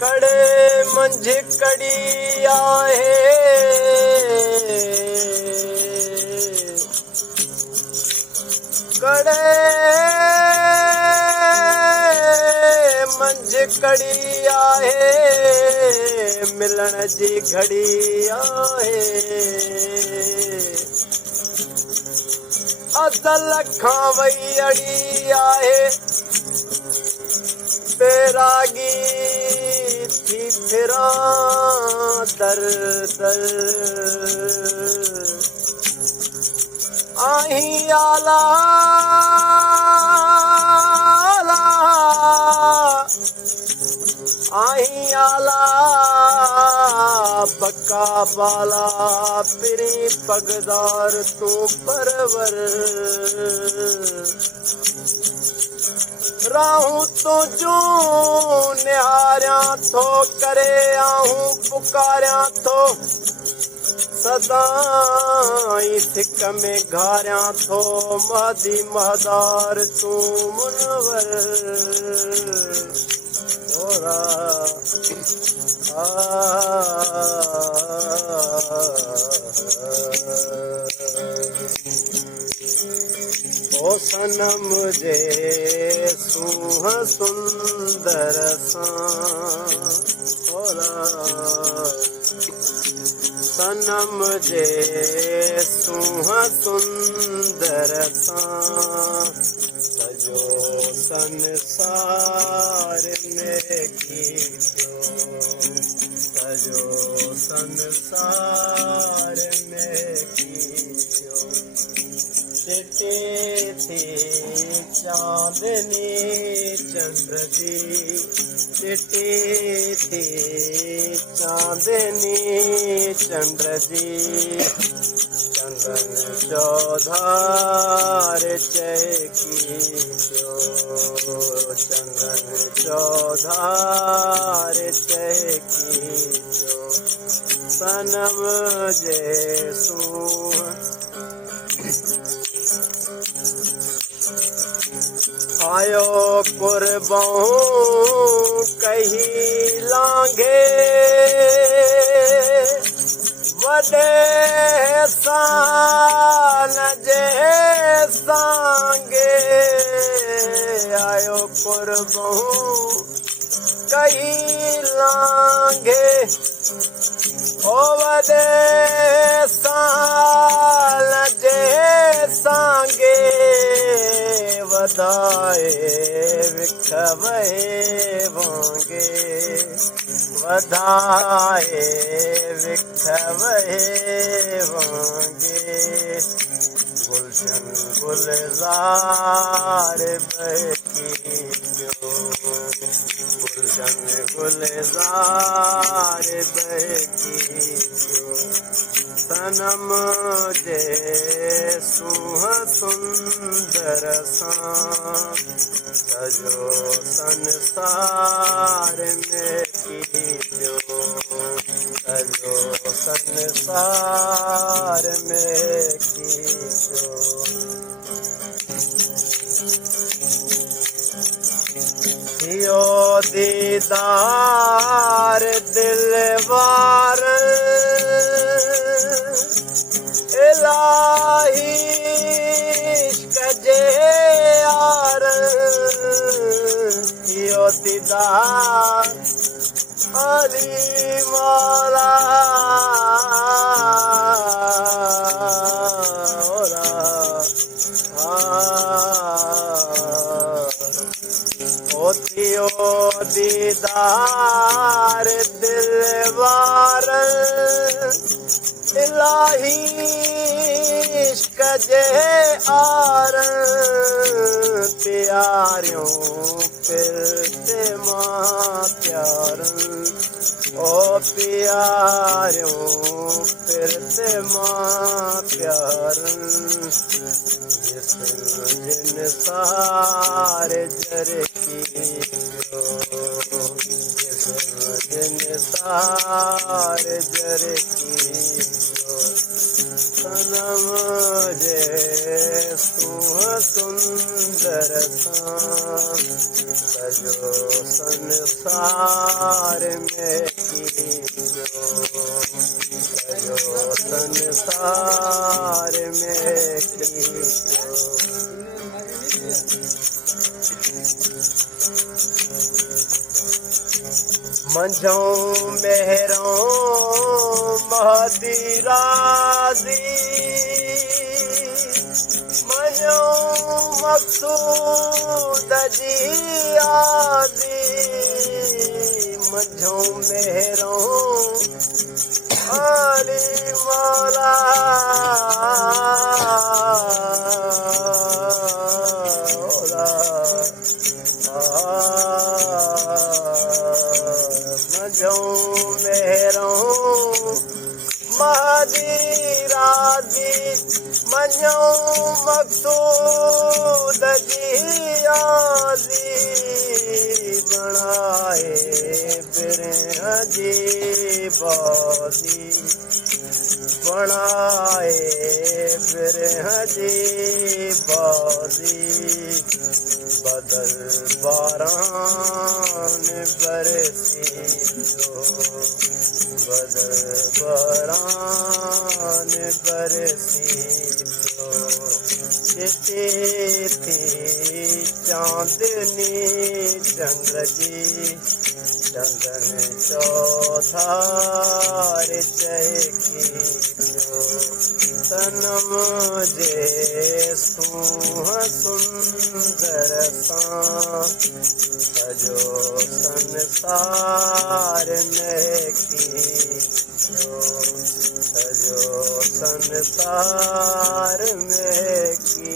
कड़े मंझ कड़ी आहे कड़े मंझ कड़ी आहे मिलण जी घड़ी आहे असल खां वई अड़ी आहे बैरागी थी फिरां दर दर आहीं आला आहीं आला बका बाला पिरी पगदार तू परवर राहूं तुझूं निहारियां थो करे आहूं पुकारियां थो सदाई सिक में घारियां थो महदी महदार तू मुनवर ओरा ओ सनम जे सूह सुंदर सां ओरा सनम जे सूह सुंदर सां सजो संसार में कीचो सजो संसार में कीचो चिटे थी चांदनी चंद्र जी चिटे थी चांदनी चंद्र जी चंदन चौधार चैकी चंदन चौधार चैकी सनम जे सूह आयो कुर्बाऊं कही लांघे वॾे साल जे सांगे आयो कुर्बाऊं कही लांघे ओ वॾे साल जे सांगे वधाए विख वहे वांगे वधाए विख वहे वांगे गुलशन गुलजार बहकी गुलशन गुलजार बहकी सनम जे सूह सुंदर सां सजो संसार में कीचो सजो संसार में कीचो थियो दीदार दिलवार इलाही इश्क जे यार थियो दीदार अली मौला ओ थियो दीदार दिलवार इलाही इश्क जे आर प्यारियों फिरते मां प्यारन ओ प्यारियों फिरते मां प्यारन जिन सारे जर की जिन सारे जर की सनम जे सुंदर सजो संसार में सजो संसार में मंझों मेहरों महदी राजी मंझों मकसूद जी आदि मंझों मेहरों अली मौला मंझों मेहरों महदी राजी मंझों मकसूद जी आजी बनाए बिरह जी बाजी बनाए बिरह जी बाजी बदल बारान बरसी बदल बारान बरसी थी चांदनी चंद्र जी चंदन चौधार चहकी सनम जे सुंदर सजो संसार में की सजो संसार में की